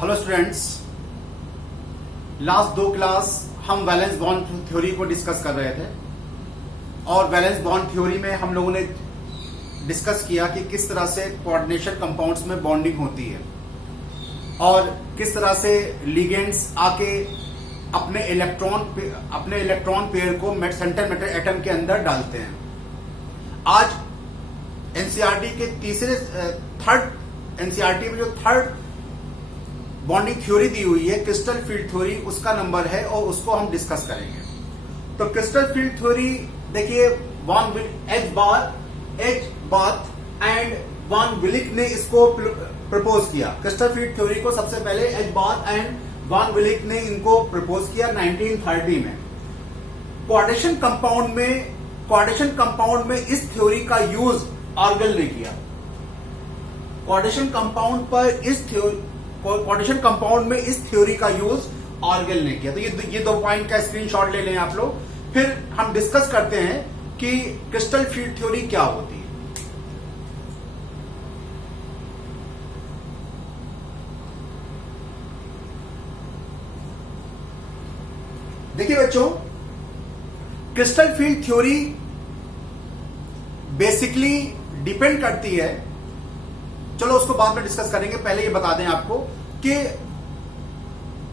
Hello students, last 2 class हम valence bond theory को discuss कर रहे थे और वैलेंस बॉन्ड थ्योरी में हम लोगों ने डिस्कस किया कि किस तरह से कोऑर्डिनेशन कंपाउंड्स में बॉन्डिंग होती है और किस तरह से लिगेंड्स आके अपने इलेक्ट्रॉन पेयर को सेंटर मेटल एटम के अंदर डालते हैं। आज एनसीईआरटी के थर्ड एनसीईआरटी में जो थर्ड बॉन्डिंग थ्योरी दी हुई है क्रिस्टल फील्ड थ्योरी, उसका नंबर है और उसको हम डिस्कस करेंगे। तो क्रिस्टल फील्ड थ्योरी देखिए, एच बाथ एंड वॉन विलिक ने इसको प्रपोज किया। क्रिस्टल फील्ड थ्योरी को सबसे पहले एच बाथ एंड वॉन विलिक ने इनको प्रपोज किया 1930 में। कोऑर्डिनेशन कंपाउंड में इस थ्योरी का यूज ऑर्गन ने किया। कोऑर्डिनेशन कंपाउंड में इस थ्योरी का यूज ऑर्गन ने किया। तो ये 2 पॉइंट का स्क्रीनशॉट ले लें आप लोग। फिर हम डिस्कस करते हैं कि क्रिस्टल फील्ड थ्योरी क्या होती है। देखिए बच्चों, crystal field theory basically depend करती है, चलो उसको बाद में डिस्कस करेंगे। पहले ये बता दें आपको कि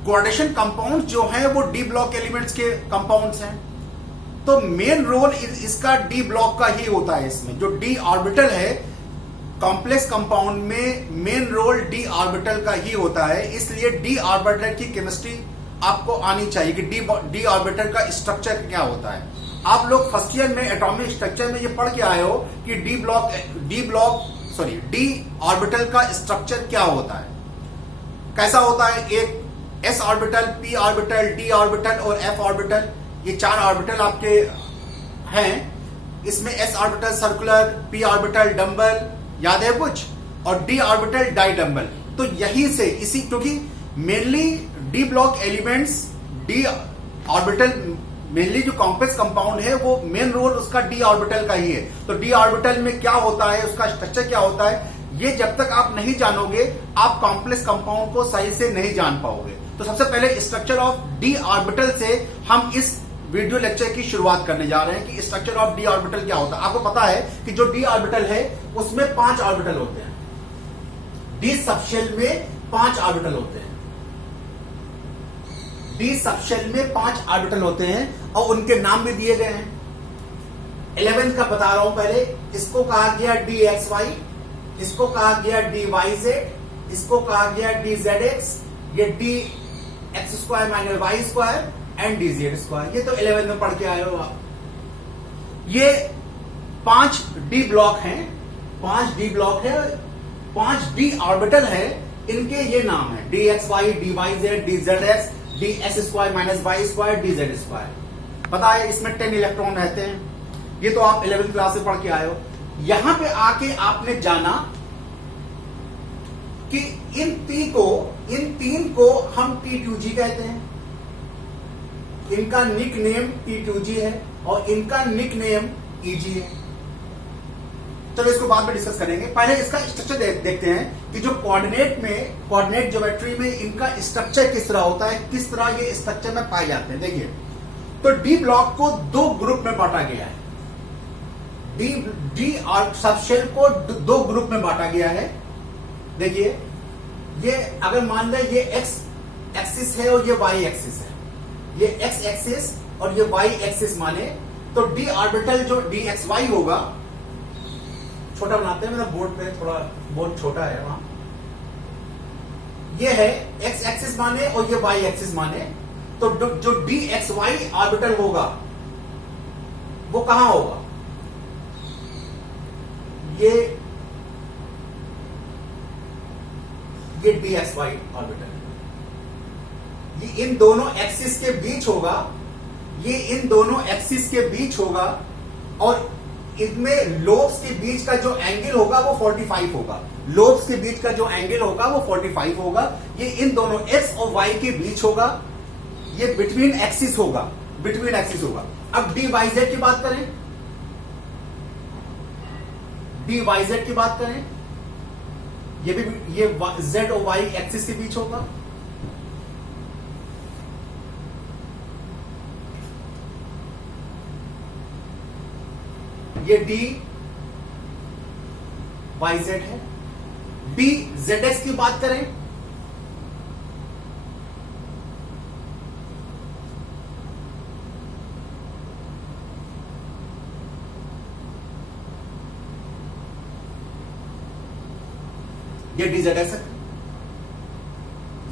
कोऑर्डिनेशन कंपाउंड जो है वो डी ब्लॉक एलिमेंट्स के कंपाउंड्स हैं, तो मेन रोल इसका डी ब्लॉक का ही होता है। इसमें जो डी ऑर्बिटल है कॉम्प्लेक्स कंपाउंड में, मेन रोल डी ऑर्बिटल का ही होता है। इसलिए डी ऑर्बिटल की केमिस्ट्री आपको आनी चाहिए कि डी ऑर्बिटल का स्ट्रक्चर क्या होता है। आप लोग फर्स्ट ईयर में एटॉमिक स्ट्रक्चर में ये पढ़ के आए हो कि डी ऑर्बिटल का स्ट्रक्चर क्या होता है, कैसा होता है। एक S orbital, P orbital, D orbital और एफ ऑर्बिटल, ये 4 ऑर्बिटल आपके हैं। इसमें S orbital circular, P orbital dumbbell, याद है कुछ, और डी ऑर्बिटल डाइडंबल। तो यही से क्योंकि mainly D block elements, D orbital mainly जो कॉम्प्लेक्स कंपाउंड है वो मेन रोल उसका डी ऑर्बिटल का ही है। तो डी ऑर्बिटल में क्या होता है, उसका स्ट्रक्चर क्या होता है, ये जब तक आप नहीं जानोगे आप कॉम्प्लेक्स कंपाउंड को सही से नहीं जान पाओगे। तो सबसे पहले स्ट्रक्चर ऑफ डी ऑर्बिटल से हम इस वीडियो लेक्चर की शुरुआत करने जा रहे हैं कि स्ट्रक्चर ऑफ डी ऑर्बिटल क्या होता है। आपको पता है कि जो डी ऑर्बिटल है उसमें 5 ऑर्बिटल होते हैं। डी सबशेल में 5 ऑर्बिटल होते हैं। डी सबशेल में 5 ऑर्बिटल होते हैं और उनके नाम भी दिए गए हैं। 11 का बता रहा हूं पहले। इसको कहा गया डी एक्स वाई, इसको कहा गया डी वाई जेड, इसको कहा गया डी जेड एक्स, ये D X square minus Y square and D Z square. ये तो 11 में पढ़ के आए हो आप। ये 5 डी ब्लॉक हैं, 5 डी ब्लॉक है, 5 डी ऑर्बिटल है। इनके ये नाम है D X Y, D Y Z, D Z X, D S square minus Y square, D Z square. पता है इसमें 10 इलेक्ट्रॉन रहते हैं। ये तो आप 11th क्लास से पढ़ के आए हो। यहां पे आके आपने जाना कि इन 3 को हम T2G कहते हैं। इनका निक नेम T2G है और इनका निक नेम EG है। चलो इसको बाद में डिस्कस करेंगे। पहले इसका स्ट्रक्चर देखते हैं कि जो कोऑर्डिनेट ज्योमेट्री में इनका स्ट्रक्चर किस तरह होता है, किस तरह ये स्ट्रक्चर में पाए जाते हैं। देखिए, तो डी ब्लॉक को 2 ग्रुप में बांटा गया है। डी और सबशेल को 2 ग्रुप में बांटा गया है। देखिए, ये अगर मान लें ये एक्स एक्सिस है और ये वाई एक्सिस है, ये एक्स एक्सिस और ये वाई एक्सिस माने, तो डी ऑर्बिटल जो डी एक्स वाई होगा, छोटा बनाते हैं, मेरा बोर्ड पे थोड़ा बोर्ड छोटा है वहां, ये है एक्स एक्सिस माने और ये वाई एक्सिस माने। तो जो डी एक्स वाई ऑर्बिटल होगा वो कहां होगा, ये डी एक्स वाई ऑर्बिटल, ये इन दोनों एक्सिस के बीच होगा, ये इन दोनों एक्सिस के बीच होगा और इनमें लोब्स के बीच का जो एंगल होगा वो 45 होगा। लोब्स के बीच का जो एंगल होगा वो 45 होगा। ये इन दोनों एक्स और वाई के बीच होगा, ये बिटवीन एक्सिस होगा। अब डी वाई जेड की बात करें, डी वाई जेड की बात करें ये भी ये z और y एक्सिस के बीच होगा। ये d yz है। d zx की बात करें, ये डी जेड एक्स है,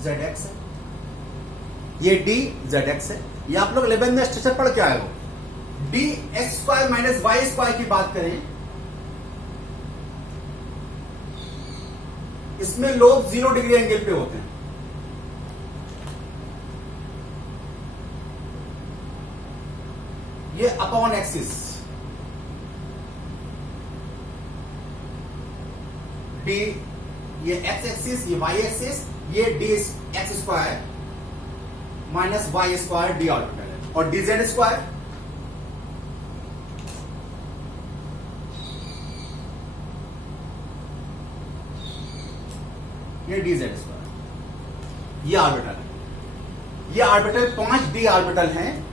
जेड एक्स है, ये डी जेड एक्स है। ये आप लोग 11 में स्ट्रक्चर पढ़ के आए हो। D X square minus Y square की बात करें, इसमें लोग 0 डिग्री एंगल पे होते हैं। ये अपॉन एक्सिस, डी ये एक्स एक्सिस, ये वाई एक्सिस, ये D X square minus Y square D orbital है। और डी जेड स्क्वायर ये डी जेड स्क्वायर, ये ऑर्बिटल है। ये ऑर्बिटल 5 डी ऑर्बिटल हैं,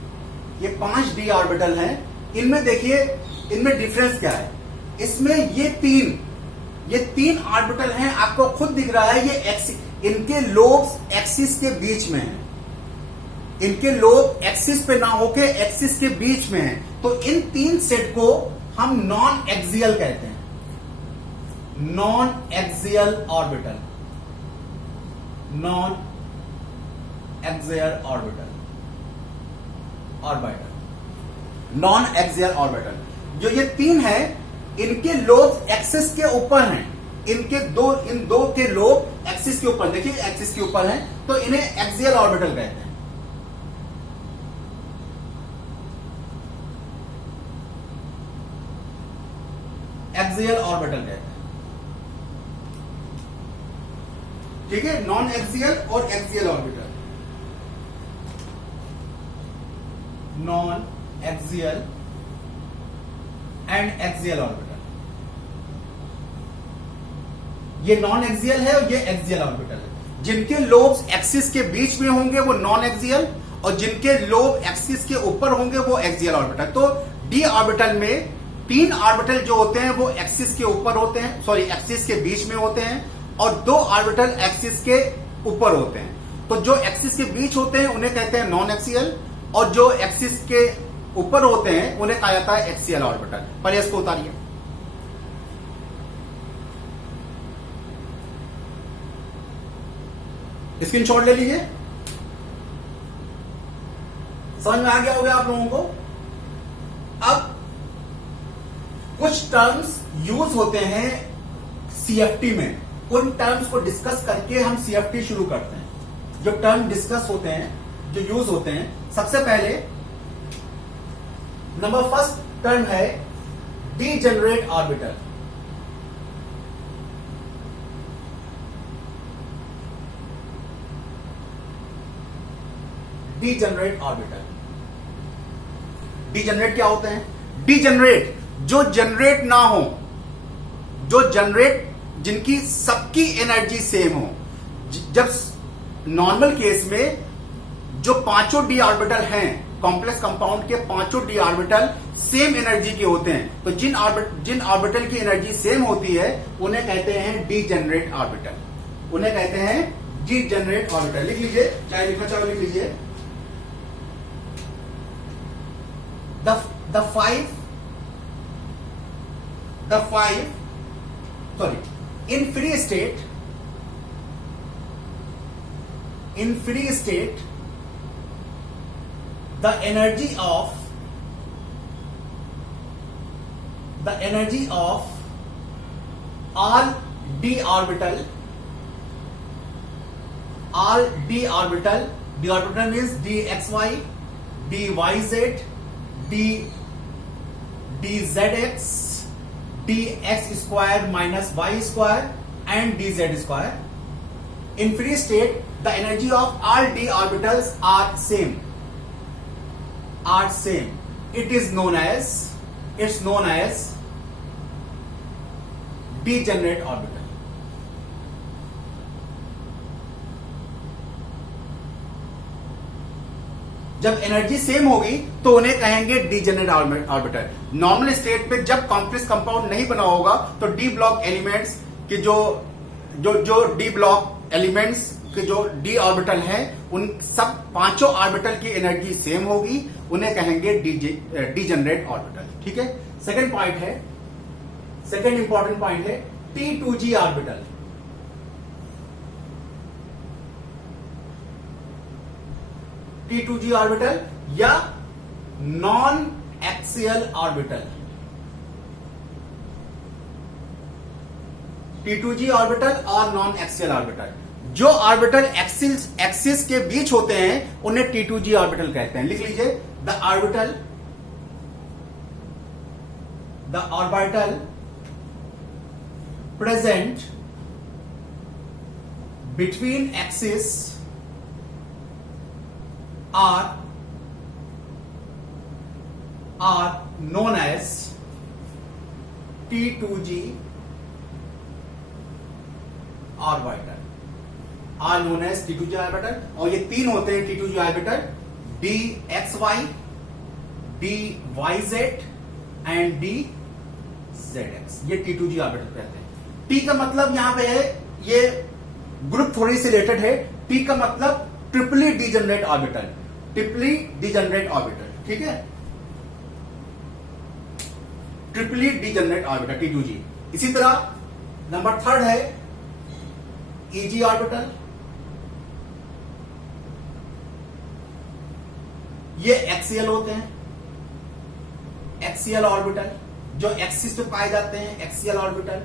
ये 5 डी ऑर्बिटल हैं। इनमें देखिए, इनमें डिफरेंस क्या है। इसमें ये तीन ऑर्बिटल हैं, आपको खुद दिख रहा है। ये इनके लोब्स एक्सिस के बीच में है, इनके लोब एक्सिस पे ना होके एक्सिस के बीच में है। तो इन 3 सेट को हम नॉन एक्सियल कहते हैं, non axial orbital, non axial orbital, non axial orbital. जो ये 3 है, इनके लोब एक्सिस के ऊपर हैं। इन दो के लोब एक्सिस के ऊपर, देखिए एक्सिस के ऊपर हैं, तो इन्हें एक्सियल ऑर्बिटल कहते हैं। एक्सियल ऑर्बिटल कहते हैं, ठीक है। नॉन एक्सियल और axial orbital, non axial and axial orbital. ये नॉन एक्सियल है और ये एक्सियल ऑर्बिटल है। जिनके लोब्स एक्सिस के बीच में होंगे वो नॉन एक्सियल, और जिनके लोब एक्सिस के ऊपर होंगे वो एक्सियल ऑर्बिटल। तो डी ऑर्बिटल में 3 ऑर्बिटल जो होते हैं वो एक्सिस के ऊपर होते हैं, सॉरी एक्सिस के बीच में होते हैं, और 2 ऑर्बिटल एक्सिस के ऊपर होते हैं। तो जो एक्सिस के बीच होते हैं उन्हें कहते हैं नॉन एक्सियल, और जो एक्सिस के ऊपर होते हैं उन्हें कहा जाता है एक्सियल ऑर्बिटल। पर इसको उतारिए, स्क्रीनशॉट ले लीजिए। समझ में आ गया होगा आप लोगों को। अब कुछ टर्म्स यूज होते हैं सीएफटी में, उन टर्म्स को डिस्कस करके हम सीएफटी शुरू करते हैं। जो टर्म डिस्कस होते हैं, जो यूज होते हैं, सबसे पहले नंबर फर्स्ट टर्म है degenerate orbital. Degenerate orbital, degenerate क्या होते हैं? डीजेनरेट जो जनरेट ना हो, जो जनरेट जिनकी सबकी एनर्जी सेम हो। जब नॉर्मल केस में जो 5 डी ऑर्बिटल हैं, कॉम्प्लेक्स कंपाउंड के 5 डी ऑर्बिटल सेम एनर्जी के होते हैं, तो जिन ऑर्बिटल की एनर्जी सेम होती है उन्हें कहते हैं डीजेनरेट ऑर्बिटल। उन्हें कहते हैं डीजेनरेट ऑर्बिटल। लिख लीजिए, चाहे लिखना चाहो लिख लीजिए। in free state, the energy of all d orbital, d orbital means dxy, dyz, dzx, dx square minus y square and dz square. In free state, the energy of all d orbitals are same. It's known as degenerate orbital. जब energy same होगी तो उन्हें कहेंगे degenerate orbital. Normal state में जब complex compound नहीं बना होगा तो डी ब्लॉक एलिमेंट्स के जो डी ब्लॉक एलिमेंट्स के जो डी ऑर्बिटल हैं उन सब पांचों ऑर्बिटल की एनर्जी सेम होगी, उन्हें कहेंगे डीजेनरेट ऑर्बिटल। ठीक है, सेकंड पॉइंट है, सेकंड इंपॉर्टेंट पॉइंट है T2G ऑर्बिटल। T2G ऑर्बिटल या non axial orbital. T2G orbital और नॉन एक्सियल ऑर्बिटल। जो ऑर्बिटल एक्सिस के बीच होते हैं उन्हें T2G ऑर्बिटल कहते हैं। लिख लीजिए, the orbital present between axis are known as T2G orbital, are known as T2G orbital. और ये तीन होते हैं T2G orbital, DXY, DYZ and DZX। ये T2G ऑर्बिटल कहते हैं। T का मतलब यहां पे है, ये ग्रुप थ्योरी से रिलेटेड है। T का मतलब ट्रिपली डीजेनरेट ऑर्बिटल, ट्रिपली डीजेनरेट ऑर्बिटल। ठीक है, ट्रिपली डीजेनरेट ऑर्बिटल T2G। इसी तरह नंबर थर्ड है EG ऑर्बिटल। ये एक्सियल होते हैं, एक्सियल ऑर्बिटल जो एक्सिस पे पाए जाते हैं, एक्सियल ऑर्बिटल,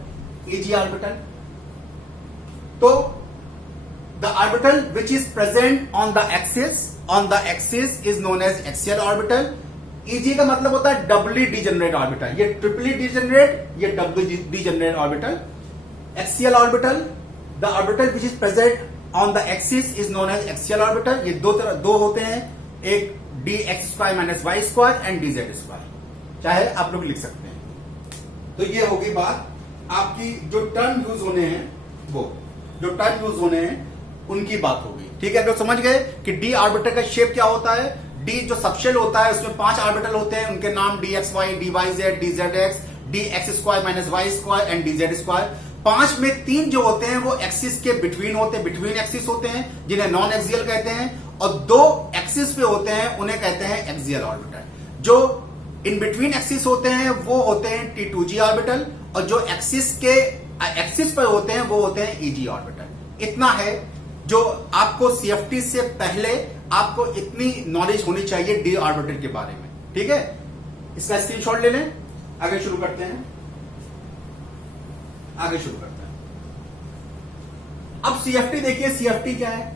EG ऑर्बिटल। तो the orbital which is present on the axis is known as axial orbital। EG का मतलब होता है doubly degenerate orbital, ये triply degenerate, ये doubly degenerate orbital। axial orbital, the orbital which is present on the axis is known as axial orbital। ये दो होते हैं, एक dx² - y² एंड dz², चाहे आप लोग लिख सकते हैं। तो ये होगी बात आपकी, जो टर्म यूज होने हैं वो जो टर्म यूज होने हैं उनकी बात होगी। ठीक है, तो समझ गए कि डी ऑर्बिटल का शेप क्या होता है। डी जो सबशेल होता है उसमें 5 ऑर्बिटल होते हैं, उनके नाम DXY, DYZ, DZX, dx² - y² and dz²। 5 में 3 जो होते हैं वो एक्सिस के बिटवीन होते हैं, बिटवीन एक्सिस होते हैं, जिन्हें नॉन एक्सियल कहते हैं। और 2 एक्सिस पे होते हैं, उन्हें कहते हैं एक्सियल ऑर्बिटल। जो इन बिटवीन एक्सिस होते हैं वो होते हैं T2G ऑर्बिटल, और जो एक्सिस पे होते हैं वो होते हैं EG ऑर्बिटल। इतना है जो आपको CFT से पहले आपको इतनी नॉलेज होनी चाहिए डी ऑर्बिटल के बारे में। ठीक है, इसका स्क्रीनशॉट ले लें, आगे शुरू करते हैं। अब CFT देखिए, CFT क्या है।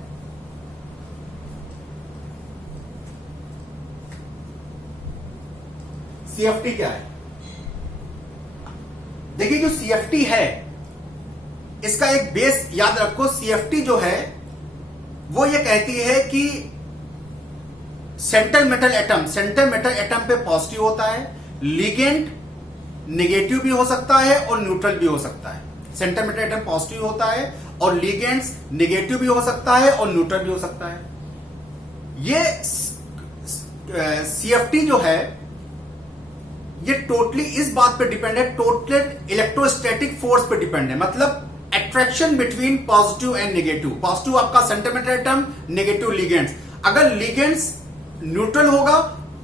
CFT क्या है, देखिए जो CFT है इसका एक बेस याद रखो। CFT जो है वो ये कहती है कि सेंट्रल मेटल एटम पे पॉजिटिव होता है, लिगेंड नेगेटिव भी हो सकता है और न्यूट्रल भी हो सकता है। सेंट्रल मेटल एटम पॉजिटिव होता है और लिगेंड्स नेगेटिव भी हो सकता है और न्यूट्रल भी हो सकता है। ये CFT जो है ये टोटली इस बात पे डिपेंड है, टोटल इलेक्ट्रोस्टैटिक फोर्स पे डिपेंड है। मतलब attraction between positive and negative. Positive आपका central metal atom, negative ligands. अगर लिगेंड्स न्यूट्रल होगा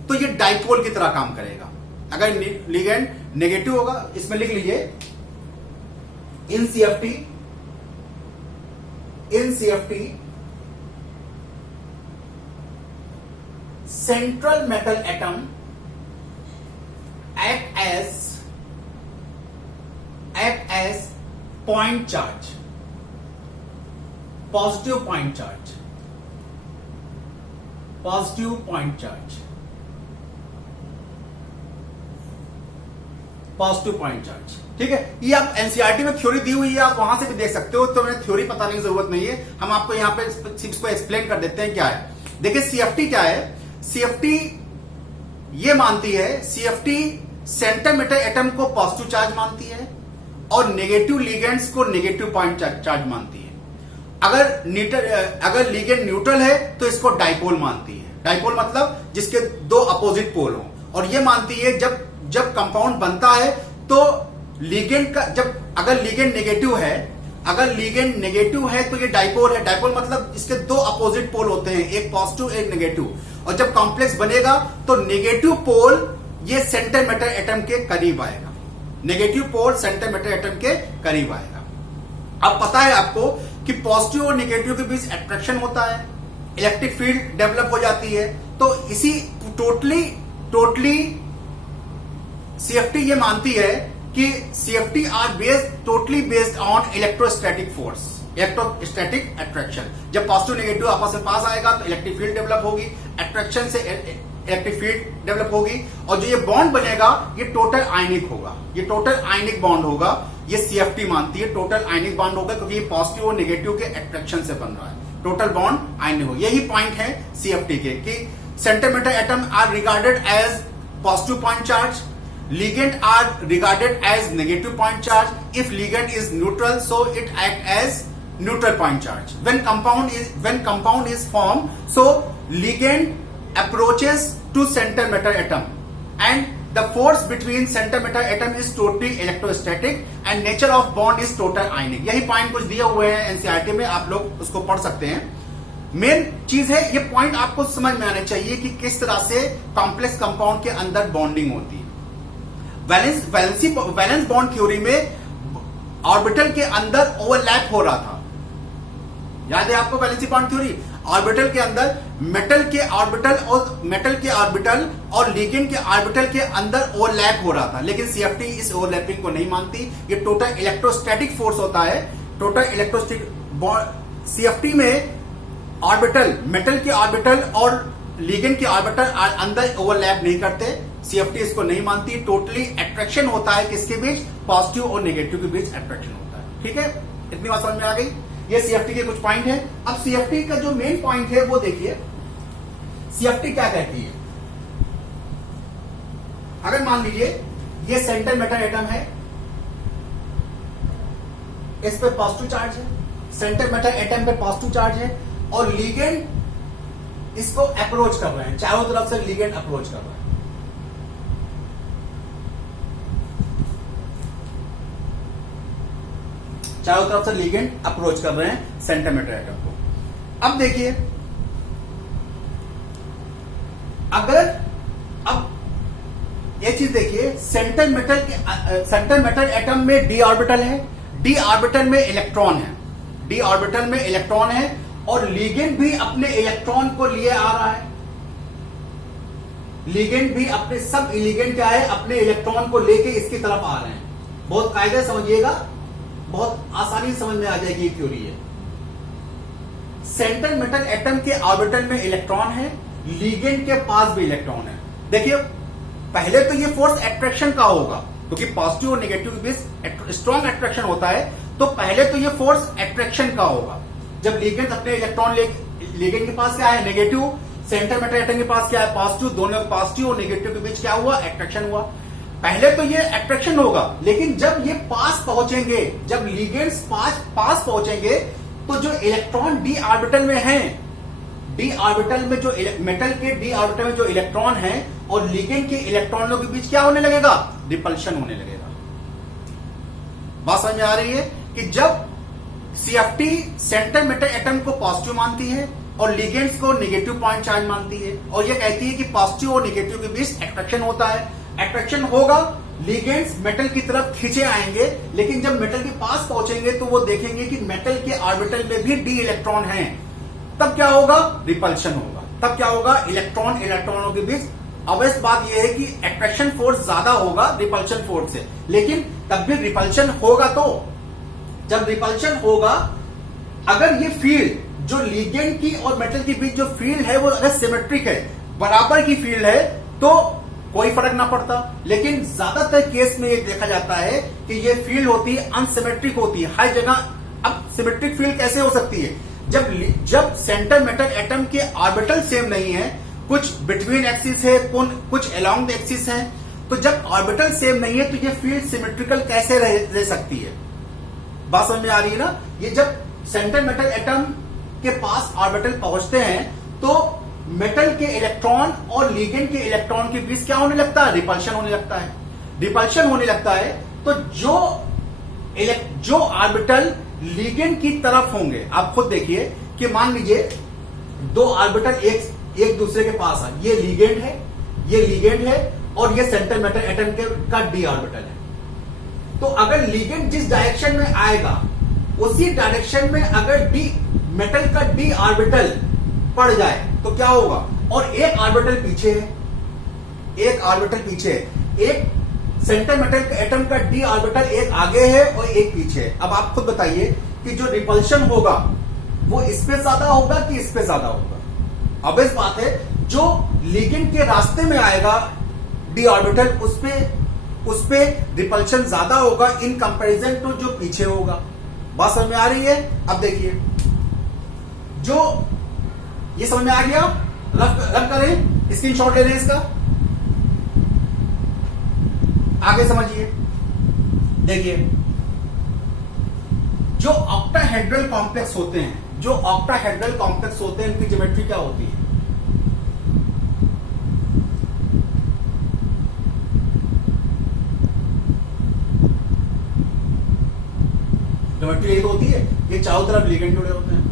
तो ये डाइपोल की तरह काम करेगा। अगर लिगेंड नेगेटिव होगा, इसमें लिख लीजिए, इन CFT central metal atom act as point charge, positive point charge, ठीक है। ये आप एनसीईआरटी में थ्योरी दी हुई है, आप वहां से भी देख सकते हो, तो हमें थ्योरी बताने की जरूरत नहीं है, हम आपको यहां पे इसको एक्सप्लेन कर देते हैं क्या है। देखिए CFT क्या है। CFT ये मानती है, CFT सेंट्रल मेटल एटम को पॉजिटिव चार्ज मानती है और नेगेटिव लिगेंड्स को नेगेटिव पॉइंट चार्ज मानती है। अगर लिगेंड न्यूट्रल है तो इसको डाइपोल मानती है। डाइपोल मतलब जिसके दो अपोजिट पोल हो, और ये मानती है जब कंपाउंड बनता है तो लिगेंड का अगर लिगेंड नेगेटिव है तो ये डाइपोल है। डाइपोल मतलब इसके दो अपोजिट पोल होते हैं, एक पॉजिटिव एक नेगेटिव, और जब कॉम्प्लेक्स बनेगा तो नेगेटिव पोल ये सेंटर मेटल एटम के करीब आएगा, negative pole centre metal atom के करीब आएगा। अब पता है आपको कि पॉजिटिव और नेगेटिव के बीच अट्रैक्शन होता है, इलेक्ट्रिक फील्ड डेवलप हो जाती है। तो इसी टोटली सीएफटी ये मानती है कि CFT are totally based on electrostatic force, electrostatic attraction. जब पॉजिटिव नेगेटिव आपस में पास आएगा तो इलेक्ट्रिक फील्ड डेवलप होगी, अट्रैक्शन से इलेक्ट्रिक फील्ड डेवलप होगी, और जो ये बॉन्ड बनेगा ये टोटल आयनिक होगा, ये टोटल आयनिक बॉन्ड होगा। ये सीएफटी मानती है टोटल आयनिक बॉन्ड होगा, क्योंकि ये पॉजिटिव और नेगेटिव के अट्रैक्शन से बन रहा है, टोटल बॉन्ड आयनिक हो। यही पॉइंट है सीएफटी के कि centre metal atom are regarded as positive point charge, ligand are regarded as negative point charge. If ligand is neutral, so it act as neutral point charge. When compound is formed, so ligand approaches to center metal atom, and the force between center metal atom is totally electrostatic and nature of bond is total ionic. यही point कुछ दिए हुए हैं NCERT में, आप लोग उसको पढ़ सकते हैं। मेन चीज है ये पॉइंट आपको समझ में आना चाहिए कि किस तरह से कॉम्प्लेक्स कंपाउंड के अंदर बॉन्डिंग होती है। वैलेंस बॉन्ड थ्योरी में ऑर्बिटल के अंदर ओवरलैप हो रहा था, याद है आपको वैलेंसी बॉन्ड थ्योरी? ऑर्बिटल के अंदर मेटल के ऑर्बिटल और लिगेंड के ऑर्बिटल के अंदर ओवरलैप हो रहा था, लेकिन सीएफटी इस ओवरलैपिंग को नहीं मानती। ये टोटल इलेक्ट्रोस्टैटिक फोर्स होता है, टोटल इलेक्ट्रोस्टैटिक। सीएफटी में ऑर्बिटल, मेटल के ऑर्बिटल और लिगेंड के ऑर्बिटल अंदर ओवरलैप नहीं करते, सीएफटी इसको नहीं मानती। टोटली अट्रैक्शन होता है किसके बीच? पॉजिटिव और नेगेटिव के बीच अट्रैक्शन होता है। ठीक है, इतनी बात समझ में आ गई? ये सीएफटी के कुछ पॉइंट है। अब सीएफटी का जो मेन पॉइंट है वो देखिए, सीएफटी क्या कहती है। अगर मान लीजिए ये सेंटर मेटल एटम है, इस पे पॉजिटिव चार्ज है, सेंटर मेटल एटम पे पॉजिटिव चार्ज है, और लिगेंड इसको अप्रोच कर रहे हैं, चारों तरफ से लिगेंड अप्रोच कर रहा है। चारों तरफ से लिगेंड अप्रोच कर रहे हैं सेंटर मेटल एटम को। अब देखिए, अब ये चीज देखिए, सेंटर मेटल एटम में डी ऑर्बिटल है, डी ऑर्बिटल में इलेक्ट्रॉन है, डी ऑर्बिटल में इलेक्ट्रॉन है, और लिगेंड भी अपने इलेक्ट्रॉन को लिए आ रहा है। लिगेंड भी अपने, सब लिगेंड क्या है, अपने इलेक्ट्रॉन को लेके इसकी तरफ आ रहे हैं। बहुत कायदे समझिएगा, बहुत आसानी से समझ में आ जाएगी ये थ्योरी है। सेंटर मेटल एटम के ऑर्बिटल में इलेक्ट्रॉन है, लिगेंड के पास भी इलेक्ट्रॉन है। देखिए, पहले तो ये फोर्स अट्रैक्शन का होगा, क्योंकि पॉजिटिव और नेगेटिव के बीच स्ट्रॉन्ग अट्रैक्शन होता है, तो पहले तो ये फोर्स अट्रैक्शन का होगा। जब लिगेंड अपने इलेक्ट्रॉन लिगेंड के पास क्या है, नेगेटिव, सेंटर मेटल एटम के पास क्या है, पॉजिटिव, दोनों पॉजिटिव और नेगेटिव के बीच क्या हुआ, अट्रैक्शन हुआ। पहले तो ये अट्रैक्शन होगा, लेकिन जब ये पास पहुंचेंगे, जब लिगेंड्स पास पहुंचेंगे, तो जो इलेक्ट्रॉन डी ऑर्बिटल में है, डी ऑर्बिटल में जो मेटल के डी ऑर्बिटल में जो इलेक्ट्रॉन है और लिगेंड के इलेक्ट्रॉनों के बीच क्या होने लगेगा, रिपल्शन होने लगेगा। बात समझ में आ रही है कि जब सीएफटी सेंटर मेटल एटम को पॉजिटिव मानती है और लिगेंड्स को नेगेटिव पॉइंट चार्ज मानती है, और ये कहती है कि पॉजिटिव और नेगेटिव के बीच अट्रैक्शन होता है, अट्रैक्शन होगा, लिगेंड्स मेटल की तरफ खींचे आएंगे, लेकिन जब मेटल के पास पहुंचेंगे तो वो देखेंगे कि मेटल के ऑर्बिटल में भी डी इलेक्ट्रॉन हैं, तब क्या होगा, रिपल्शन होगा। तब क्या होगा, इलेक्ट्रॉनों के बीच। अवश्य बात यह है कि अट्रैक्शन फोर्स ज्यादा होगा रिपल्शन फोर्स से, लेकिन तब भी रिपल्शन होगा। तो जब रिपल्शन होगा, अगर ये फील्ड जो लिगेंड की और मेटल के बीच जो फील्ड है वो अगर सिमेट्रिक है, बराबर की फील्ड है, तो कोई फर्क ना पड़ता। लेकिन ज्यादातर केस में ये देखा जाता है कि ये फील्ड होती है अनसिमेट्रिक होती है हर जगह। अब सिमेट्रिक फील्ड कैसे हो सकती है, जब सेंटर मेटल एटम के ऑर्बिटल सेम नहीं है, कुछ बिटवीन एक्सिस है, कुछ अलोंग द एक्सिस है, तो जब ऑर्बिटल सेम नहीं है तो ये फील्ड सिमेट्रिकल कैसे रह सकती है। बात समझ में आ रही है ना? ये जब सेंटर मेटल एटम के पास ऑर्बिटल पहुंचते हैं तो मेटल के इलेक्ट्रॉन और लिगेंड के इलेक्ट्रॉन के बीच क्या होने लगता है? रिपल्शन होने लगता है। रिपल्शन होने लगता है तो जो ऑर्बिटल लिगेंड की तरफ होंगे, आप खुद देखिए कि मान लीजिए दो ऑर्बिटल एक दूसरे के पास है, ये लिगेंड है, ये लिगेंड है और ये सेंट्रल मेटल एटम का डी ऑर्बिटल है। तो अगर लिगेंड जिस डायरेक्शन में आएगा उसी डायरेक्शन में अगर मेटल का डी ऑर्बिटल पड़ जाए तो क्या होगा? और एक ऑर्बिटल पीछे है, एक ऑर्बिटल पीछे है, एक सेंट्रल मेटल एटम का डी ऑर्बिटल एक आगे है और एक पीछे है। अब आप खुद बताइए कि जो रिपल्शन होगा वो इस पे ज्यादा होगा कि इस पे ज्यादा होगा? अब इस बात है, जो लिगेंड के रास्ते में आएगा डी ऑर्बिटल उस पे रिपल्शन ज्यादा होगा इन कंपैरिजन टू जो पीछे होगा। बात समझ में आ रही है? अब देखिए, जो ये समझ में आ गया, रफ करें, स्क्रीनशॉट ले लें इसका, आगे समझिए। देखिए, जो ऑक्टाहेड्रल कॉम्प्लेक्स होते हैं, उनकी ज्योमेट्री क्या होती है? ज्योमेट्री एक होती है, ये चारों तरफ लिगेंड जुड़े होते हैं।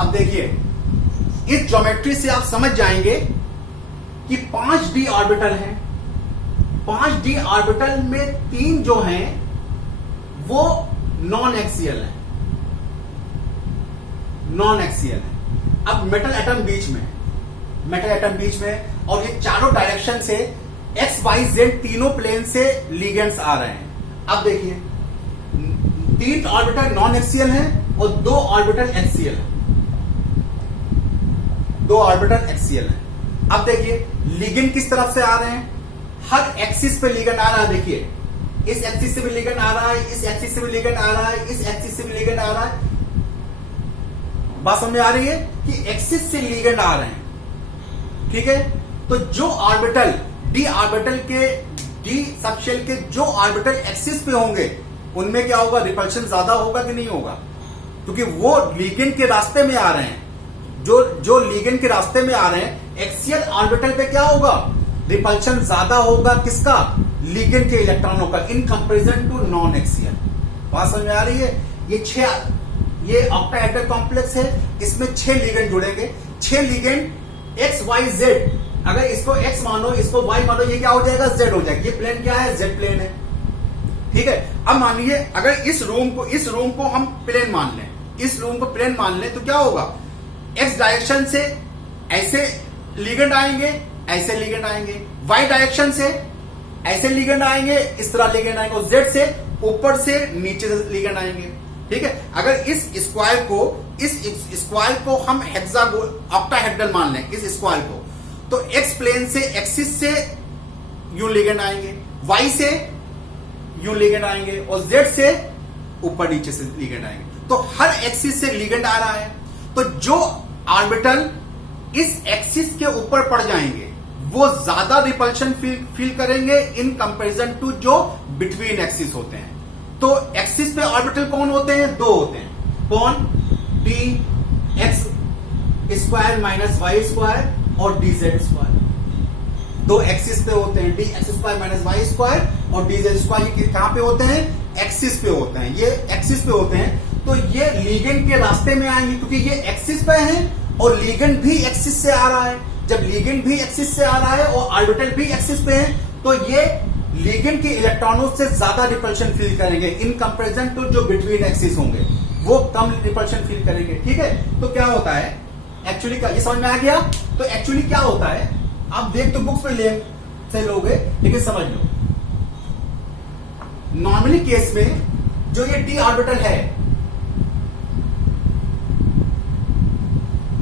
अब देखिए, इस ज्योमेट्री से आप समझ जाएंगे कि 5d ऑर्बिटल हैं। 5d ऑर्बिटल में 3 जो हैं वो नॉन एक्सियल है, अब मेटल एटम बीच में, और ये चारों डायरेक्शन से एक्स वाई जेड तीनों प्लेन से लिगेंड्स आ रहे हैं। अब देखिए, 3 ऑर्बिटल नॉन एक्सियल हैं और 2 ऑर्बिटल एक्सियल हैं, अब देखिए लिगेंड किस तरफ से आ रहे हैं? हर एक्सिस पे लिगेंड आ रहा है। देखिए, इस एक्सिस से भी लिगेंड आ रहा है, इस एक्सिस से भी लिगेंड आ रहा है, इस एक्सिस से भी लिगेंड आ रहा है। बात समझ में आ रही है कि एक्सिस से लिगेंड आ रहे हैं, ठीक है? तो जो ऑर्बिटल डी ऑर्बिटल के डी सबशेल के जो ऑर्बिटल एक्सिस पे होंगे उनमें क्या होगा? रिपल्शन ज्यादा होगा कि नहीं होगा? क्योंकि वो लिगेंड के रास्ते में आ रहे हैं। जो लिगेंड के रास्ते में आ रहे हैं, एक्सियल ऑर्बिटल पे क्या होगा? रिपल्शन ज्यादा होगा किसका? लिगेंड के इलेक्ट्रॉनों का, in comparison to non axial. बात समझ में आ रही है? ये ऑक्टाहेड्रल कॉम्प्लेक्स है, इसमें 6 लिगेंड जुड़ेंगे। 6 लिगेंड एक्स वाई जेड, अगर इसको x मानो, इसको y मानो, ये क्या हो जाएगा? z हो जाएगा। ये प्लेन क्या है? z प्लेन है, ठीक है? अब मान लीजिए अगर इस रूम को हम प्लेन मान लें, तो क्या होगा? x डायरेक्शन से ऐसे लिगेंड आएंगे, ऐसे लिगेंड आएंगे, y डायरेक्शन से ऐसे लिगेंड आएंगे, इस तरह लिगेंड आएंगे, और z से ऊपर से नीचे से लिगेंड आएंगे, ठीक है? अगर इस स्क्वायर को हम ऑक्टाहेड्रल मान लें, इस स्क्वायर को, तो एक्स प्लेन से एक्सिस से यूं लिगेंड आएंगे, वाई से यूं लिगेंड आएंगे, और जेड से ऊपर नीचे से लिगेंड आएंगे। तो हर एक्सिस से लिगेंड आ रहा है। तो जो ऑर्बिटल इस एक्सिस के ऊपर पड़ जाएंगे वो ज्यादा रिपल्शन फील करेंगे इन कंपैरिजन टू जो बिटवीन एक्सिस होते हैं। तो एक्सिस पे ऑर्बिटल कौन होते हैं? 2 होते हैं। कौन? D X square minus Y square और डी जेड स्क्वायर। 2 एक्सिस पे होते हैं, D X square minus Y square और डी जेड स्क्वायर। ये कहां पे होते हैं? एक्सिस पे होते हैं। ये एक्सिस पे होते हैं, तो ये लिगेंड के रास्ते में आएंगे, क्योंकि ये एक्सिस पे है और लिगेंड भी एक्सिस से आ रहा है। जब लिगेंड भी एक्सिस से आ रहा है और ऑर्बिटल भी एक्सिस पे है, तो ये लिगेंड के इलेक्ट्रॉनों से ज्यादा रिपल्शन फील करेंगे इन कंपैरिजन टू जो बिटवीन एक्सिस होंगे, वो कम रिपल्शन फील करेंगे, ठीक है? तो क्या होता है एक्चुअली? क्या ये समझ में आ गया? तो एक्चुअली क्या होता है, आप देख तो बुक्स में से लोगे, लेकिन समझ लो, नॉर्मली केस में जो ये डी ऑर्बिटल है,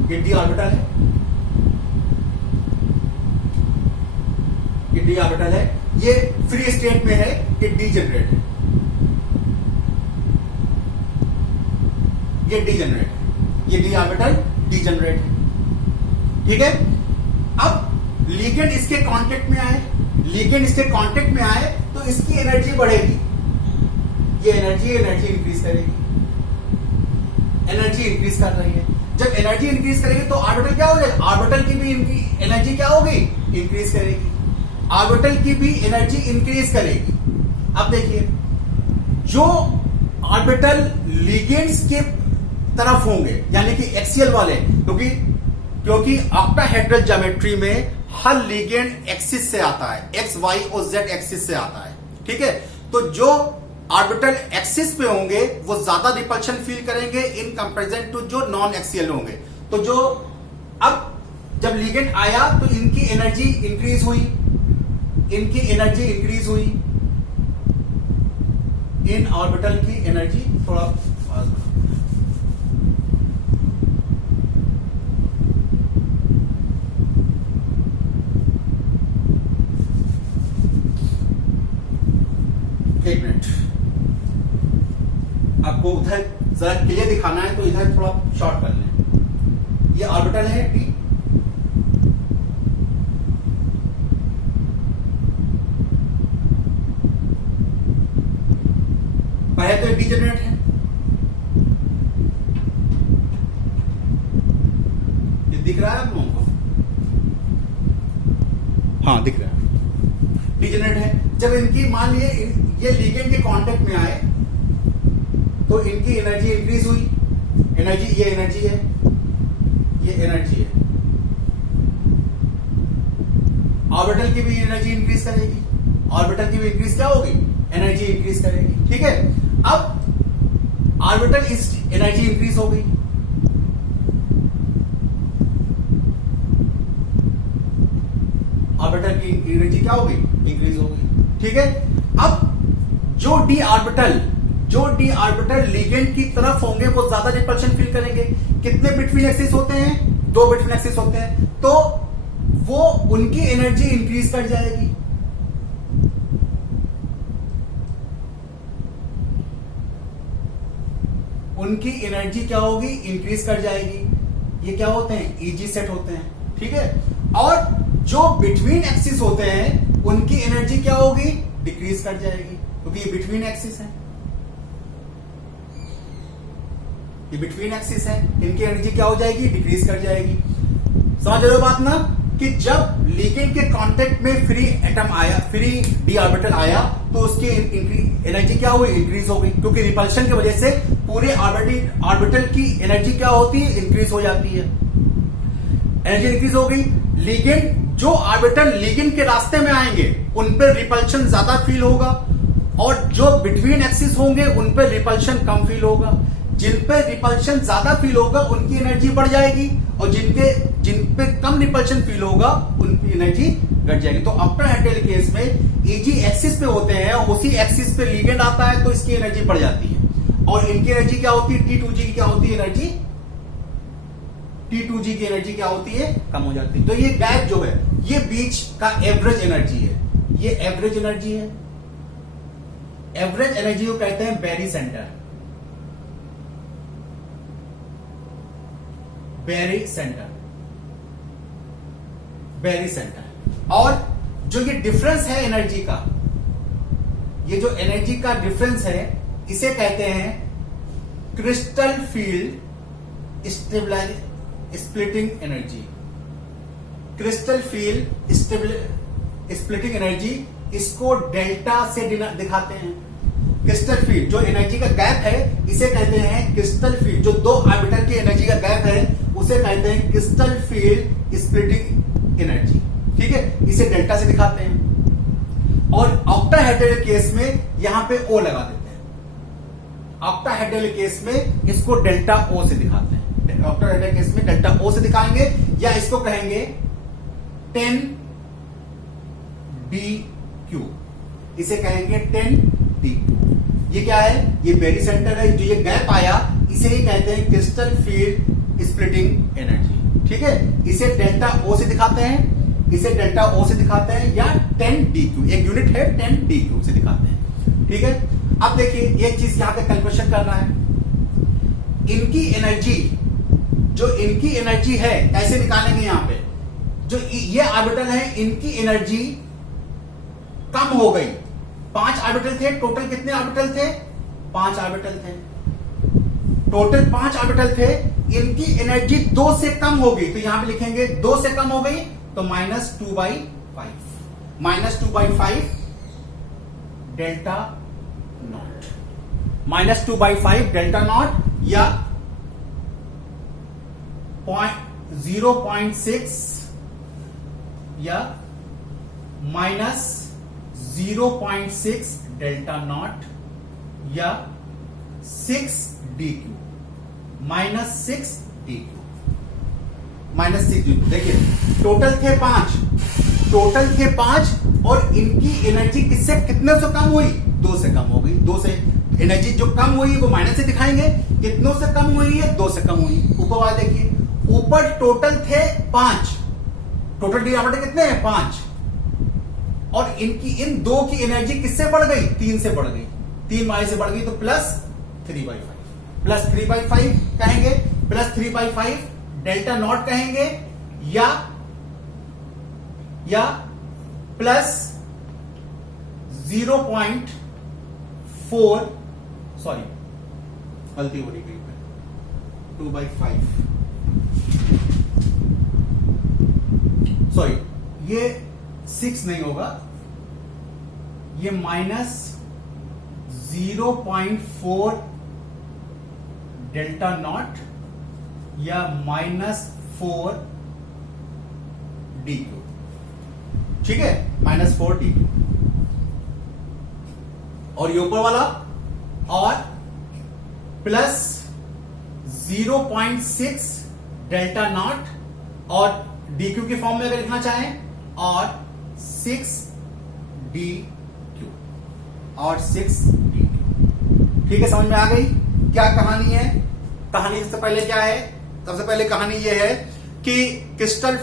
ये डी ऑर्बिटल है, ये डी ऑर्बिटल है, ये फ्री स्टेट में है, ये डीजेनरेट है, ये डीजेनरेट है, ये डी ऑर्बिटल डीजेनरेट है, ठीक है? अब लिगेंड इसके कांटेक्ट में आए, तो इसकी एनर्जी बढ़ेगी, ये एनर्जी इंक्रीज करेगी, एनर्जी इंक्रीज कर रही है। जब एनर्जी इंक्रीज करेगी तो ऑर्बिटल क्या हो जाएगा, ऑर्बिटल की भी इनकी एनर्जी क्या होगी, इंक्रीज करेगी, ऑर्बिटल की भी एनर्जी इंक्रीज करेगी। अब देखिए जो ऑर्बिटल लिगेंड्स के तरफ होंगे यानी कि एक्सियल वाले, क्योंकि ऑक्टाहेड्रल ज्योमेट्री में हर लिगेंड एक्सिस से आता है, एक्स वाई और जेड एक्सिस से आता है, ठीक है। तो जो ऑर्बिटल एक्सिस पे होंगे वो ज्यादा रिपल्शन फील करेंगे इन कंपैरिजन टू जो नॉन एक्सियल होंगे। तो जो अब जब लिगेंड आया तो इनकी एनर्जी इंक्रीज हुई, इन ऑर्बिटल की एनर्जी थोड़ा एक मिनट, आपको उधर जरा क्लियर दिखाना है तो इधर थोड़ा शॉर्ट कर लें। ये ऑर्बिटल है टी, पहले तो डी जनरेट है, ये दिख रहा है आप लोगों को, हाँ दिख रहा है, डी जनरेट है। जब इनकी मान लिए ये लिगेंड के कांटेक्ट में आए तो इनकी एनर्जी इंक्रीज हुई, ये एनर्जी है, ऑर्बिटल की भी एनर्जी इंक्रीज करेगी, ऑर्बिटल की भी इंक्रीज क्या होगी, एनर्जी इंक्रीज करेगी, ठीक है। अब ऑर्बिटल इस एनर्जी इंक्रीज हो गई, ऑर्बिटल की एनर्जी क्या हो गई, इंक्रीज हो गई, ठीक है। अब जो डी ऑर्बिटल लिगेंड की तरफ होंगे वो ज्यादा रिपल्शन फील करेंगे। कितने बिटवीन एक्सिस होते हैं, 2 बिटवीन एक्सिस होते हैं, तो वो उनकी एनर्जी इंक्रीज कर जाएगी, उनकी एनर्जी क्या होगी, इंक्रीज कर जाएगी। ये क्या होते हैं, ईजी सेट होते हैं, ठीक है। और जो बिटवीन एक्सिस होते हैं उनकी एनर्जी क्या होगी, डिक्रीज कर जाएगी, क्योंकि ये बिटवीन एक्सिस है, ये बिटवीन एक्सिस है, इनकी एनर्जी क्या हो जाएगी, डिक्रीज कर जाएगी। समझ रहे हो बात ना, कि जब लिगेंड के कांटेक्ट में फ्री एटम आया, फ्री डी ऑर्बिटल आया तो उसकी एनर्जी क्या हुई, इंक्रीज हो गई, क्योंकि रिपल्शन की वजह से पूरे ऑर्बिटल की एनर्जी क्या होती है, इंक्रीज हो जाती है, एनर्जी इंक्रीज हो गई। लिगेंड जो ऑर्बिटल लिगेंड के रास्ते में आएंगे उन पर रिपल्शन ज्यादा फील होगा, और जो बिटवीन एक्सिस होंगे उन पर रिपल्शन कम फील होगा। जिन पे रिपल्शन ज्यादा फील होगा उनकी एनर्जी बढ़ जाएगी, और जिन पे कम रिपल्शन फील होगा उनकी एनर्जी घट जाएगी। तो ऑक्टाहेड्रल केस में ईजी एक्सिस पे होते हैं, उसी एक्सिस पे लिगेंड आता है तो इसकी एनर्जी बढ़ जाती है, और इनकी एनर्जी क्या होती है, T2G की क्या होती है एनर्जी, T2G की एनर्जी क्या होती है, कम हो जाती है। तो ये गैप जो है ये बीच का एवरेज एनर्जी है, ये एवरेज एनर्जी है। एवरेज एनर्जी को कहते हैं बैरी सेंटर, बैरी सेंटर। और जो ये डिफरेंस है एनर्जी का, ये जो एनर्जी का डिफरेंस है इसे कहते हैं crystal field splitting energy, crystal field splitting energy, इसको डेल्टा से दिखाते हैं। क्रिस्टल फील्ड जो एनर्जी का गैप है इसे कहते हैं क्रिस्टल फील्ड, जो 2 ऑर्बिटल की एनर्जी का गैप है उसे कहते हैं क्रिस्टल फील्ड स्प्लिटिंग एनर्जी, ठीक है, इसे डेल्टा से दिखाते हैं। और ऑक्टाहेड्रल केस में यहां पे O लगा देते हैं, ऑक्टाहेड्रल केस में इसको डेल्टा O से दिखाते हैं, ऑक्टाहेड्रल केस में डेल्टा O से दिखाएंगे, या इसको कहेंगे 10dq, इसे कहेंगे 10dq। ये क्या है, ये बैरी सेंटर है, जो ये गैप आया इसे ही कहते हैं क्रिस्टल फील्ड स्प्लिटिंग एनर्जी, ठीक है। इसे डेल्टा O से दिखाते हैं, इसे डेल्टा O से दिखाते हैं, या 10dq, एक यूनिट है 10dq से दिखाते हैं, ठीक है। अब देखिए एक चीज यहां पे कैलकुलेशन करना है, इनकी एनर्जी, जो इनकी एनर्जी है कैसे निकालेंगे, यहां पे जो ये ऑर्बिटल है इनकी एनर्जी कम हो गई। 5 ऑर्बिटल थे, टोटल कितने ऑर्बिटल थे, 5 ऑर्बिटल थे, टोटल 5 ऑर्बिटल थे। इनकी एनर्जी 2 से कम हो गई, तो यहां पे लिखेंगे 2 से कम हो गई तो -2/5, -2/5 डेल्टा नॉट, -2/5 डेल्टा नॉट या 0.6 या -0.6 डेल्टा नॉट या 6 DQ, -6 DQ, -6 DQ। देखिए टोटल थे 5 और इनकी एनर्जी किससे कितने से कम हुई? 2 से कम हो गई। 2 से एनर्जी जो कम हुई वो माइनस से दिखाएंगे, कितनों से कम हुई है? 2 से कम हुई। ऊपर वाले देखिए, ऊपर टोटल थे 5, टोटल डी ऑर्बिटल कितने हैं? 5, और इनकी इन 2 की एनर्जी किससे बढ़ गई? 3 से बढ़ गई, 3 वाले से बढ़ गई तो +3/5 कहेंगे, +3/5 डेल्टा नॉट कहेंगे या +0.4, सॉरी गलती हो रही गई, 2/5, सॉरी ये 6 नहीं होगा, ये -0.4 डेल्टा नॉट या -4 DQ, ठीक है, -4 DQ। और ये ऊपर वाला और +0.6 डेल्टा नॉट और DQ की फॉर्म में अगर लिखना चाहें और 6 DQ और 6 DQ, ठीक है, समझ में आ गई क्या कहानी है? कहानी सबसे पहले क्या है? सबसे पहले कहानी यह है कि क्रिस्टल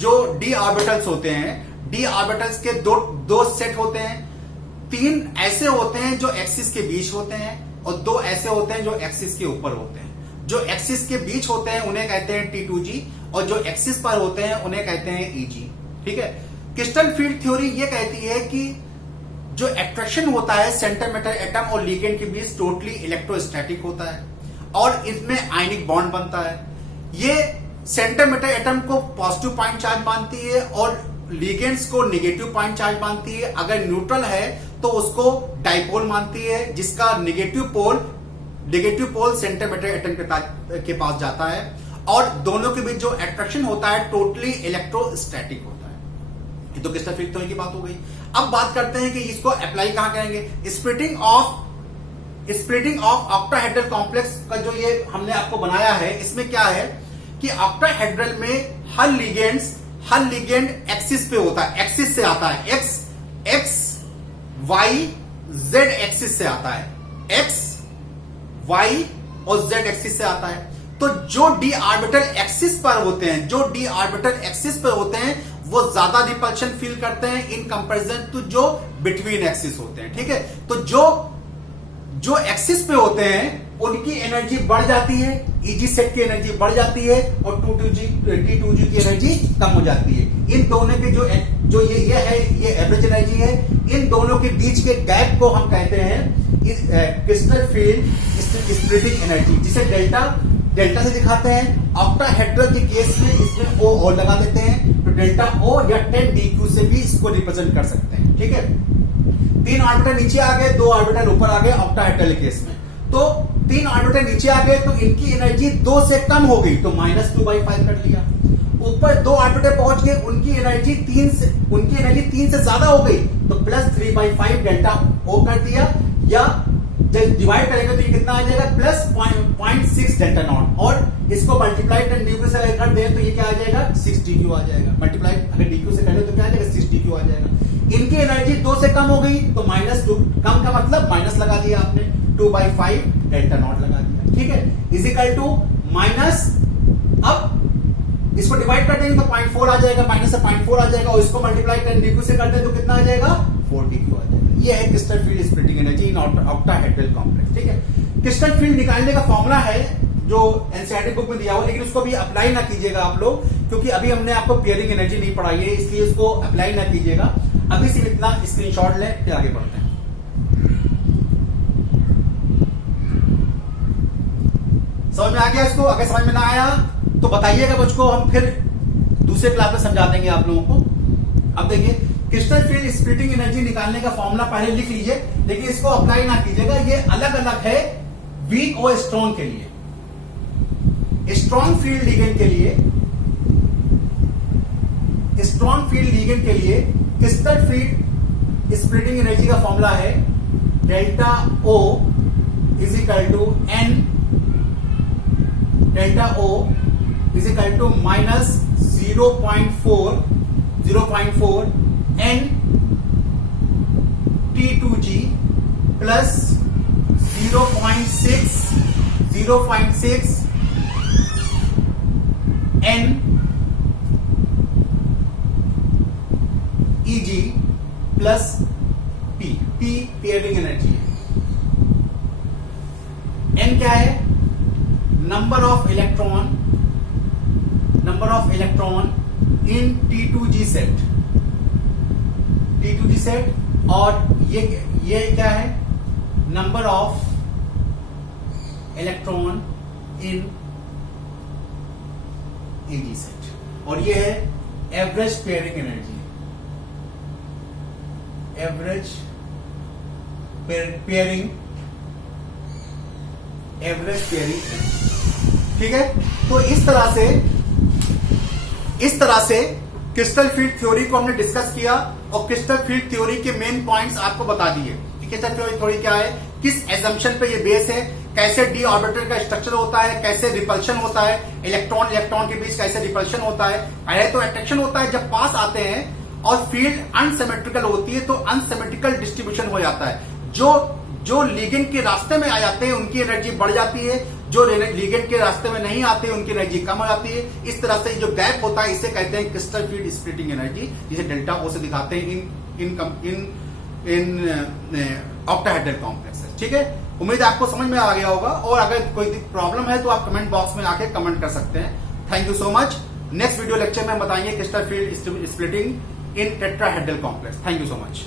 जो डी ऑर्बिटल्स होते हैं, डी ऑर्बिटल्स के दो सेट होते हैं। 3 ऐसे होते हैं जो एक्सिस के बीच होते हैं और 2 ऐसे होते हैं जो एक्सिस के ऊपर होते हैं। जो एक्सिस के बीच होते हैं उन्हें कहते हैं T2G और जो एक्सिस पर होते हैं उन्हें कहते हैं EG, ठीक है। क्रिस्टल फील्ड थ्योरी ये कहती है कि जो अट्रैक्शन होता है सेंटर मेटल एटम और लिगेंड के बीच टोटली इलेक्ट्रोस्टैटिक होता है और इसमें आयनिक बॉन्ड बनता है। ये सेंटर मेटल एटम को पॉजिटिव पॉइंट चार्ज मानती है और लिगेंड्स को नेगेटिव पॉइंट चार्ज मानती है। अगर न्यूट्रल है तो उसको डाइपोल मानती है, जिसका negative pole centre metal atom के पास जाता है और दोनों के बीच जो अट्रैक्शन होता है टोटली इलेक्ट्रोस्टैटिक होता है। ये तो क्रिस्टल फील्ड थ्योरी की बात हो गई। अब बात करते हैं कि इसको अप्लाई कहां करेंगे। स्प्लिटिंग ऑफ ऑक्टाहेड्रल कॉम्प्लेक्स का जो ये हमने आपको बनाया है, इसमें क्या है कि ऑक्टाहेड्रल में हर लिगेंड एक्सिस पे होता है, एक्सिस से आता है, एक्स वाई जेड एक्सिस से आता है, एक्स वाई और जेड एक्सिस से आता है। तो जो डी ऑर्बिटल एक्सिस पर होते हैं वो ज्यादा रिपल्शन फील करते हैं इन कंपैरिजन टू जो बिटवीन एक्सिस होते हैं, ठीक है। तो जो एक्सिस पे होते हैं उनकी एनर्जी बढ़ जाती है, EG सेट की एनर्जी बढ़ जाती है और T2G की एनर्जी कम हो जाती है। इन दोनों के जो ये एवरेज एनर्जी है, इन दोनों के बीच के गैप को हम कहते हैं क्रिस्टल फील्ड स्प्लिटिंग एनर्जी, जिसे डेल्टा से दिखाते हैं। ऑक्टाहेड्रल के केस में इसमें O और लगा देते हैं, तो डेल्टा O या 10 DQ से भी इसको रिप्रेजेंट कर सकते हैं, ठीक है। 3 ऑर्बिटल नीचे आ गए, 2 ऑर्बिटल ऊपर आ गए ऑक्टाहेड्रल केस में। तो 3 ऑर्बिटल नीचे आ गए तो इनकी एनर्जी 2 से कम हो गई, तो -2/5 कर लिया। ऊपर 2 ऑर्बिटल पहुंच गए, उनकी एनर्जी 3 से ज्यादा हो गई, तो +3/5 डेल्टा O कर दिया, या जब डिवाइड करेंगे तो ये कितना आ जाएगा? +0.6 डेल्टा नॉट, और इसको मल्टीप्लाई 10 DQ से कर दें तो ये क्या आ जाएगा? 6 DQ आ जाएगा। मल्टीप्लाई अगर DQ से करें तो क्या आ जाएगा? 6 DQ आ जाएगा। इनकी एनर्जी 2 से कम हो गई तो -2, कम का मतलब माइनस लगा दिया आपने, 2/5 डेल्टा नॉट लगा दिया, ठीक है, इजिकल टू माइनस। अब इसको डिवाइड कर देंगे तो 0.4 आ जाएगा, माइनस से 0.4 आ जाएगा, और इसको मल्टीप्लाई 10 DQ से कर दें तो कितना आ जाएगा? 4 DQ आ जाएगा। ये है crystal field splitting energy in octahedral complex, ठीक है। क्रिस्टल फील्ड निकालने का फॉर्मूला है जो एनसीईआरटी बुक में दिया हुआ, लेकिन उसको भी अप्लाई ना कीजिएगा आप लोग, क्योंकि अभी हमने आपको पेयरिंग एनर्जी नहीं पढ़ाई है, इसलिए उसको अप्लाई ना कीजिएगा। अभी सिर्फ इतना स्क्रीनशॉट लें, फिर आगे बढ़ते हैं। समझ में आ गया इसको? अगर समझ में ना आया तो बताइएगा मुझको, हम फिर दूसरे क्लास में समझा देंगे आप लोगों को। अब देखिए, क्रिस्टल फील्ड स्प्लिटिंग एनर्जी निकालने का फॉर्मूला पहले लिख लीजिए, लेकिन इसको अप्लाई ना कीजिएगा, ये अलग अलग है वीक और स्ट्रॉन्ग के लिए। स्ट्रॉन्ग फील्ड लिगेंड के लिए, स्ट्रॉन्ग फील्ड लिगेंड के लिए क्रिस्टल फील्ड स्प्लिटिंग एनर्जी का फॉर्मूला है delta O is equal to N, delta O is equal to minus 0.4 N T2G plus 0.6 N EG plus P pairing energy है। N क्या है? Number of electron in T2G set, T2G set, और ये क्या है? Number of electron in EG set, और ये है average pairing energy, average pairing energy. ठीक है, तो इस तरह से क्रिस्टल फील्ड थ्योरी को हमने डिस्कस किया और क्रिस्टल फील्ड थ्योरी के मेन पॉइंट्स आपको बता दिए कि क्रिस्टल फील्ड थ्योरी क्या है, किस एजम्पशन पे ये बेस है, कैसे डी ऑर्बिटल का स्ट्रक्चर होता है, कैसे रिपल्शन होता है, इलेक्ट्रॉन के बीच कैसे रिपल्शन होता है। पहले तो अट्रैक्शन होता है जब पास आते हैं, और फील्ड अनसिमेट्रिकल होती है तो अनसिमेट्रिकल डिस्ट्रीब्यूशन हो जाता है। जो लिगेंड के रास्ते में आ जाते हैं उनकी एनर्जी बढ़ जाती है, जो लिगेंड के रास्ते में नहीं आते उनकी एनर्जी कम हो जाती है। इस तरह से जो गैप होता है इसे कहते हैं क्रिस्टल फील्ड स्प्लिटिंग एनर्जी, जिसे डेल्टा O से दिखाते हैं इन ऑक्टाहेड्रल कॉम्प्लेक्स। ठीक है, उम्मीद आपको समझ में आ गया होगा, और अगर कोई प्रॉब्लम है तो आप कमेंट बॉक्स में आके कमेंट कर सकते हैं। Thank you so much. Next video lecture में हम बताएंगे crystal field splitting in tetrahedral complex. Thank you so much.